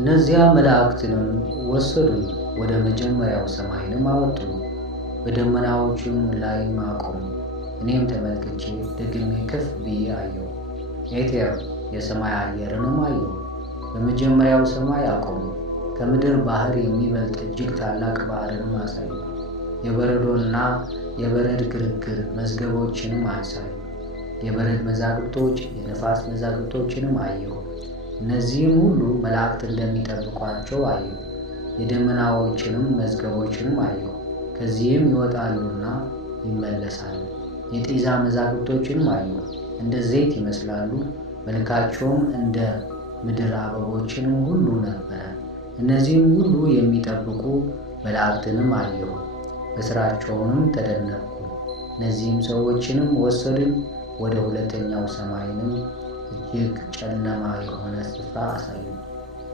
እነዚያ መላእክትንም ወሰዱኝ፣ ወደ መጀመሪያው ሰማይንም አወጡኝ፣ በደመናዎችም ላይ አቆሙ። እኔም ተመልክቼ ደግሜ ከፍ ብዬ አየሁ። ኤቴር የሰማይ አየርንም አየሁ። በመጀመሪያው ሰማይ አቆሙ። ከምድር ባህር የሚበልጥ እጅግ ታላቅ ባህርንም አሳዩ። የበረዶና የበረድ ግርግር መዝገቦችንም አሳዩ። የበረድ መዛግብቶች፣ የነፋስ መዛግብቶችንም አየሁ። እነዚህም ሁሉ መላእክት እንደሚጠብቋቸው አየሁ። የደመናዎችንም መዝገቦችንም አየሁ። ከዚህም ይወጣሉና ይመለሳሉ። የጤዛ መዛግብቶችንም አየሁ። እንደ ዘይት ይመስላሉ፣ መልካቸውም እንደ ምድር አበቦችንም ሁሉ ነበረ። እነዚህም ሁሉ የሚጠብቁ መላእክትንም አየሁ። በሥራቸውንም ተደነቅኩ። እነዚህም ሰዎችንም ወሰዱኝ፣ ወደ ሁለተኛው ሰማይንም እጅግ ጨለማ የሆነ ስፍራ አሳዩ።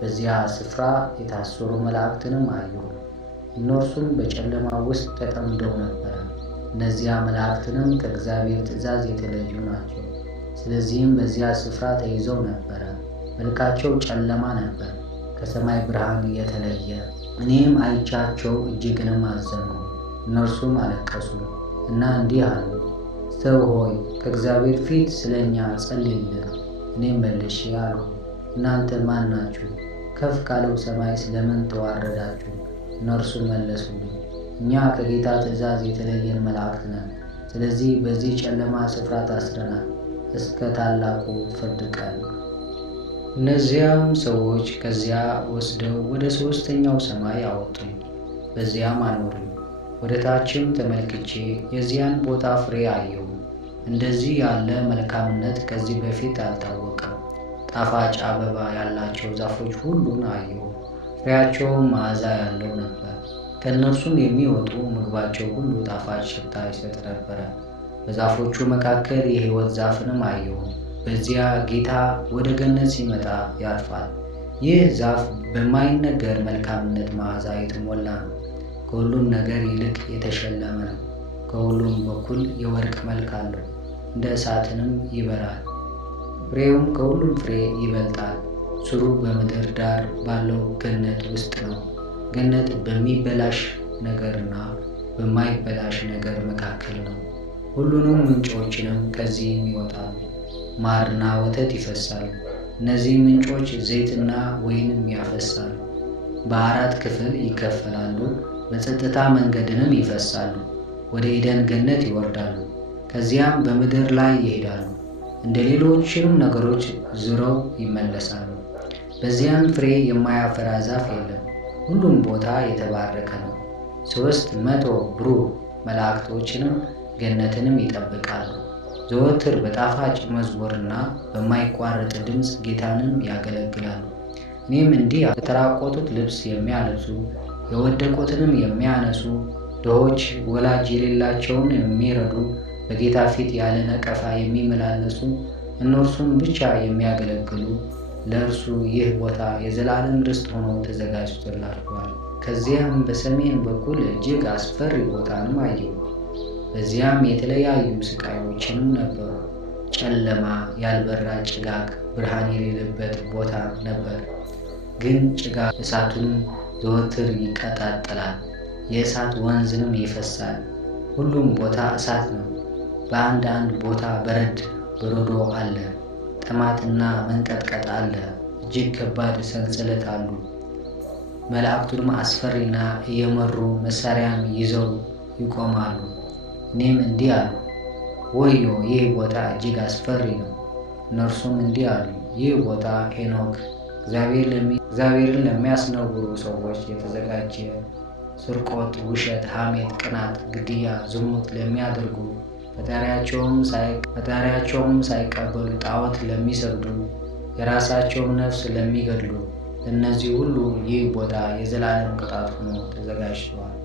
በዚያ ስፍራ የታሰሩ መላእክትንም አየሁ። እነርሱም በጨለማ ውስጥ ተጠምደው ነበረ። እነዚያ መላእክትንም ከእግዚአብሔር ትእዛዝ የተለዩ ናቸው። ስለዚህም በዚያ ስፍራ ተይዘው ነበረ። መልካቸው ጨለማ ነበር፣ ከሰማይ ብርሃን የተለየ። እኔም አይቻቸው እጅግንም አዘንሁ። እነርሱም አለቀሱ እና እንዲህ አሉ፣ ሰው ሆይ ከእግዚአብሔር ፊት ስለ እኛ ጸልይልን። እኔም መልሼ አልሁ፣ እናንተ ማን ናችሁ? ከፍ ካለው ሰማይ ስለምን ተዋረዳችሁ? እነርሱም መለሱልኝ፣ እኛ ከጌታ ትእዛዝ የተለየን መላእክት ነን። ስለዚህ በዚህ ጨለማ ስፍራ ታስረናል እስከ ታላቁ ፍርድ ቀን። እነዚያም ሰዎች ከዚያ ወስደው ወደ ሦስተኛው ሰማይ አወጡኝ፣ በዚያም አኖሩኝ። ወደ ታችም ተመልክቼ የዚያን ቦታ ፍሬ አየሁ። እንደዚህ ያለ መልካምነት ከዚህ በፊት አልታወቀም። ጣፋጭ አበባ ያላቸው ዛፎች ሁሉን አየሁ። ፍሬያቸውም መዓዛ ያለው ነበር። ከእነርሱም የሚወጡ ምግባቸው ሁሉ ጣፋጭ ሽታ ይሰጥ ነበረ። በዛፎቹ መካከል የሕይወት ዛፍንም አየሁ። በዚያ ጌታ ወደ ገነት ሲመጣ ያርፋል። ይህ ዛፍ በማይነገር መልካምነት መዓዛ የተሞላ ነው። ከሁሉም ነገር ይልቅ የተሸለመ ነው። ከሁሉም በኩል የወርቅ መልክ አለው፣ እንደ እሳትንም ይበራል። ፍሬውም ከሁሉም ፍሬ ይበልጣል። ሥሩ በምድር ዳር ባለው ገነት ውስጥ ነው። ገነት በሚበላሽ ነገርና በማይበላሽ ነገር መካከል ነው። ሁሉንም ምንጮችንም ከዚህም ይወጣሉ፣ ማርና ወተት ይፈሳሉ። እነዚህ ምንጮች ዘይትና ወይንም ያፈሳሉ። በአራት ክፍል ይከፈላሉ፣ በጸጥታ መንገድንም ይፈሳሉ። ወደ ኤደን ገነት ይወርዳሉ፣ ከዚያም በምድር ላይ ይሄዳሉ። እንደ ሌሎችንም ነገሮች ዙረው ይመለሳሉ። በዚያም ፍሬ የማያፈራ ዛፍ የለም። ሁሉም ቦታ የተባረከ ነው። 300 ብሩህ መላእክቶችንም ገነትንም ይጠብቃሉ። ዘወትር በጣፋጭ መዝሙርና በማይቋረጥ ድምፅ ጌታንም ያገለግላሉ። እኔም እንዲህ የተራቆቱት ልብስ የሚያለብሱ፣ የወደቁትንም የሚያነሱ፣ ድሆች ወላጅ የሌላቸውን የሚረዱ፣ በጌታ ፊት ያለ ነቀፋ የሚመላለሱ፣ እነርሱን ብቻ የሚያገለግሉ ለእርሱ ይህ ቦታ የዘላለም ርስት ሆኖ ተዘጋጅቶላቸዋል። ከዚያም በሰሜን በኩል እጅግ አስፈሪ ቦታንም አየሁ። በዚያም የተለያዩ ስቃዮችንም ነበሩ። ጨለማ፣ ያልበራ ጭጋግ፣ ብርሃን የሌለበት ቦታ ነበር። ግን ጭጋግ እሳቱን ዘወትር ይቀጣጠላል፣ የእሳት ወንዝንም ይፈሳል። ሁሉም ቦታ እሳት ነው። በአንዳንድ ቦታ በረዶ አለ፣ ጥማትና መንቀጥቀጥ አለ። እጅግ ከባድ ሰንሰለት አሉ። መላእክቱንም አስፈሪና እየመሩ መሳሪያም ይዘው ይቆማሉ። እኔም እንዲህ አሉ፣ ወዮ ይህ ቦታ እጅግ አስፈሪ ነው። እነርሱም እንዲህ አሉ፣ ይህ ቦታ ሄኖክ እግዚአብሔርን ለሚያስነውሩ ሰዎች የተዘጋጀ፣ ስርቆት፣ ውሸት፣ ሐሜት፣ ቅናት፣ ግድያ፣ ዝሙት ለሚያደርጉ፣ ፈጣሪያቸውም ሳይቀበሉ ጣዖት ለሚሰግዱ፣ የራሳቸውን ነፍስ ለሚገድሉ፣ ለእነዚህ ሁሉ ይህ ቦታ የዘላለም ቅጣት ሆኖ ተዘጋጅተዋል።